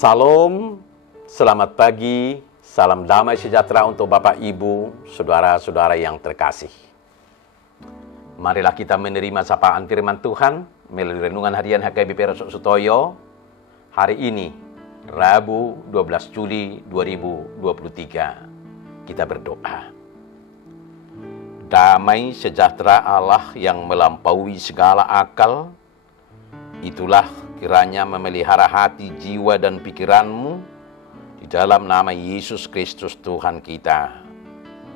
Salam, selamat pagi, salam damai sejahtera untuk Bapak, Ibu, saudara-saudara yang terkasih. Marilah kita menerima sapaan firman Tuhan melalui renungan harian HKBP Rasuk Sutoyo hari ini, Rabu 12 Juli 2023. Kita berdoa. Damai sejahtera Allah yang melampaui segala akal, itulah kiranya memelihara hati, jiwa, dan pikiranmu di dalam nama Yesus Kristus Tuhan kita.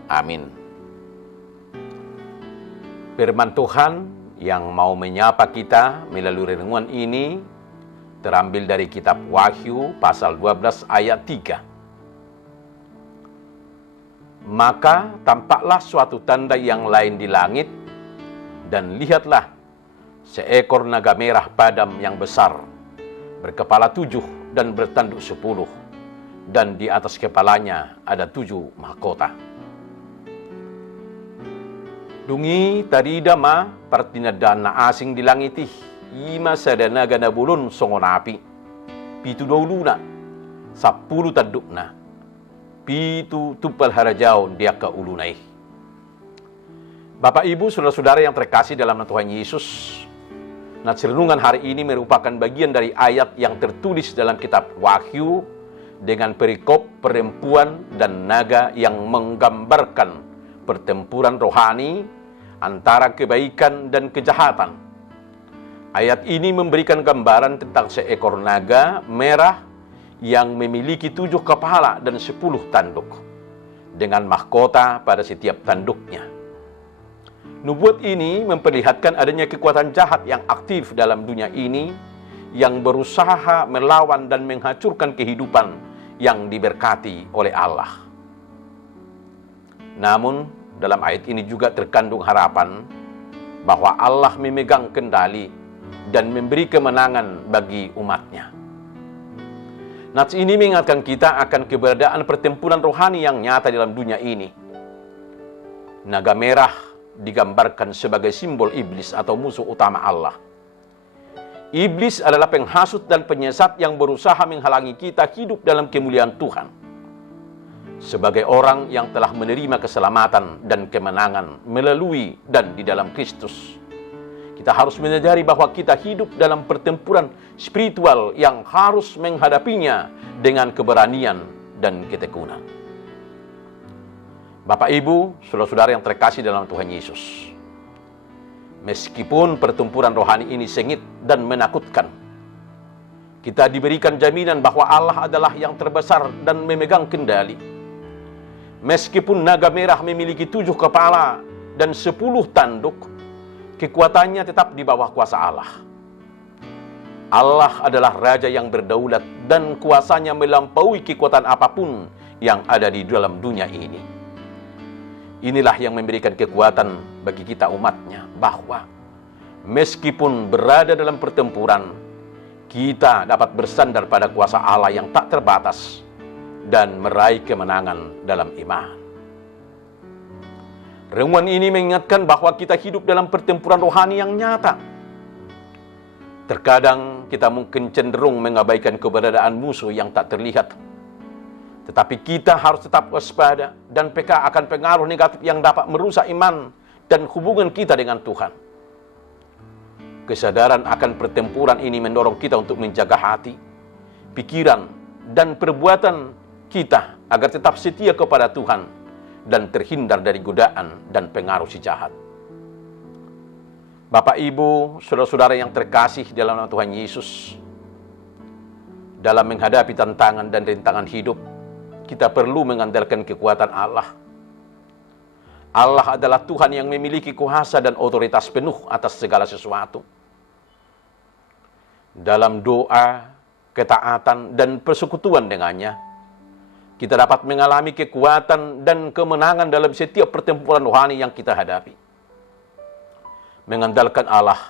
Amin. Firman Tuhan yang mau menyapa kita melalui renungan ini terambil dari kitab Wahyu pasal 12 ayat 3. Maka tampaklah suatu tanda yang lain di langit, dan lihatlah seekor naga merah padam yang besar, berkepala 7 dan bertanduk 10, dan di atas kepalanya ada 7 mahkota. Dungi tadida ma partinadana asing di langit ima sadanaga na bulun songonapi, pitu dauluna, 10 tandukna, pitu tupal harajau dia ke ulunai. Bapak, Ibu, saudara-saudara yang terkasih dalam Tuhan Yesus, renungan hari ini merupakan bagian dari ayat yang tertulis dalam kitab Wahyu dengan perikop perempuan dan naga yang menggambarkan pertempuran rohani antara kebaikan dan kejahatan. Ayat ini memberikan gambaran tentang seekor naga merah yang memiliki 7 kepala dan 10 tanduk, dengan mahkota pada setiap tanduknya. Nubuat ini memperlihatkan adanya kekuatan jahat yang aktif dalam dunia ini yang berusaha melawan dan menghancurkan kehidupan yang diberkati oleh Allah. Namun, dalam ayat ini juga terkandung harapan bahwa Allah memegang kendali dan memberi kemenangan bagi umatnya. Nats ini mengingatkan kita akan keberadaan pertempuran rohani yang nyata dalam dunia ini. Naga merah digambarkan sebagai simbol iblis atau musuh utama Allah. Iblis adalah penghasut dan penyesat yang berusaha menghalangi kita hidup dalam kemuliaan Tuhan. Sebagai orang yang telah menerima keselamatan dan kemenangan melalui dan di dalam Kristus, kita harus menyadari bahwa kita hidup dalam pertempuran spiritual yang harus menghadapinya dengan keberanian dan ketekunan. Bapak, Ibu, saudara-saudara yang terkasih dalam Tuhan Yesus, meskipun pertempuran rohani ini sengit dan menakutkan, kita diberikan jaminan bahwa Allah adalah yang terbesar dan memegang kendali. Meskipun naga merah memiliki 7 kepala dan 10 tanduk, kekuatannya tetap di bawah kuasa Allah. Allah adalah Raja yang berdaulat dan kuasanya melampaui kekuatan apapun yang ada di dalam dunia ini. Inilah yang memberikan kekuatan bagi kita umatnya, bahwa meskipun berada dalam pertempuran, kita dapat bersandar pada kuasa Allah yang tak terbatas dan meraih kemenangan dalam iman. Renungan ini mengingatkan bahwa kita hidup dalam pertempuran rohani yang nyata. Terkadang kita mungkin cenderung mengabaikan keberadaan musuh yang tak terlihat. Tetapi kita harus tetap waspada dan peka akan pengaruh negatif yang dapat merusak iman dan hubungan kita dengan Tuhan. Kesadaran akan pertempuran ini mendorong kita untuk menjaga hati, pikiran, dan perbuatan kita agar tetap setia kepada Tuhan dan terhindar dari godaan dan pengaruh si jahat. Bapak, Ibu, saudara-saudara yang terkasih dalam Tuhan Yesus, dalam menghadapi tantangan dan rintangan hidup, kita perlu mengandalkan kekuatan Allah. Allah adalah Tuhan yang memiliki kuasa dan otoritas penuh atas segala sesuatu. Dalam doa, ketaatan, dan persekutuan dengannya, kita dapat mengalami kekuatan dan kemenangan dalam setiap pertempuran rohani yang kita hadapi. Mengandalkan Allah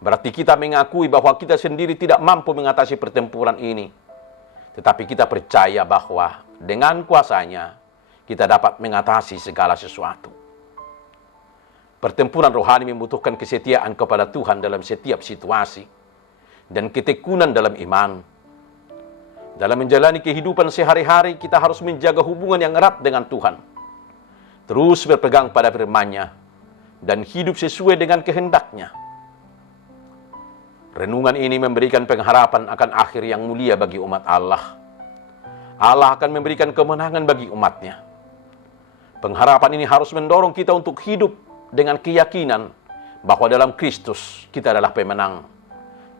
berarti kita mengakui bahwa kita sendiri tidak mampu mengatasi pertempuran ini. Tetapi kita percaya bahwa dengan kuasanya kita dapat mengatasi segala sesuatu. Pertempuran rohani membutuhkan kesetiaan kepada Tuhan dalam setiap situasi dan ketekunan dalam iman. Dalam menjalani kehidupan sehari-hari, kita harus menjaga hubungan yang erat dengan Tuhan. Terus berpegang pada firman-Nya dan hidup sesuai dengan kehendak-Nya. Renungan ini memberikan pengharapan akan akhir yang mulia bagi umat Allah. Allah akan memberikan kemenangan bagi umat-Nya. Pengharapan ini harus mendorong kita untuk hidup dengan keyakinan bahwa dalam Kristus kita adalah pemenang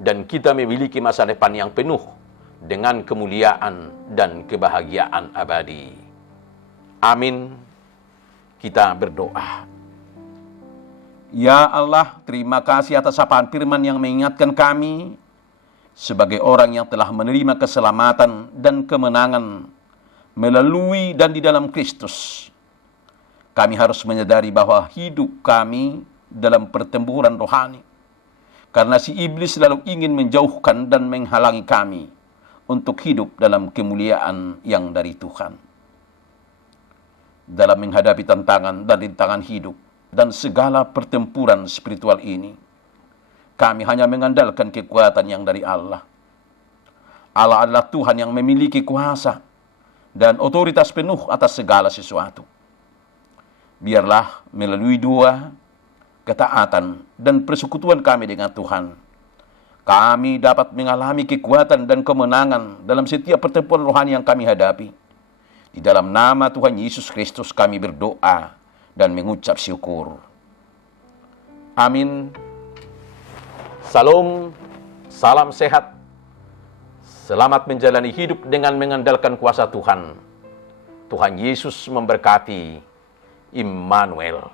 dan kita memiliki masa depan yang penuh dengan kemuliaan dan kebahagiaan abadi. Amin. Kita berdoa. Ya Allah, terima kasih atas sapaan firman yang mengingatkan kami sebagai orang yang telah menerima keselamatan dan kemenangan melalui dan di dalam Kristus. Kami harus menyadari bahwa hidup kami dalam pertempuran rohani, karena si iblis selalu ingin menjauhkan dan menghalangi kami untuk hidup dalam kemuliaan yang dari Tuhan. Dalam menghadapi tantangan dan rintangan hidup dan segala pertempuran spiritual ini, kami hanya mengandalkan kekuatan yang dari Allah. Allah adalah Tuhan yang memiliki kuasa dan otoritas penuh atas segala sesuatu. Biarlah melalui doa, ketaatan, dan persekutuan kami dengan Tuhan, kami dapat mengalami kekuatan dan kemenangan dalam setiap pertempuran rohani yang kami hadapi. Di dalam nama Tuhan Yesus Kristus kami berdoa dan mengucap syukur. Amin. Salam, salam sehat. Selamat menjalani hidup dengan mengandalkan kuasa Tuhan. Tuhan Yesus memberkati. Immanuel.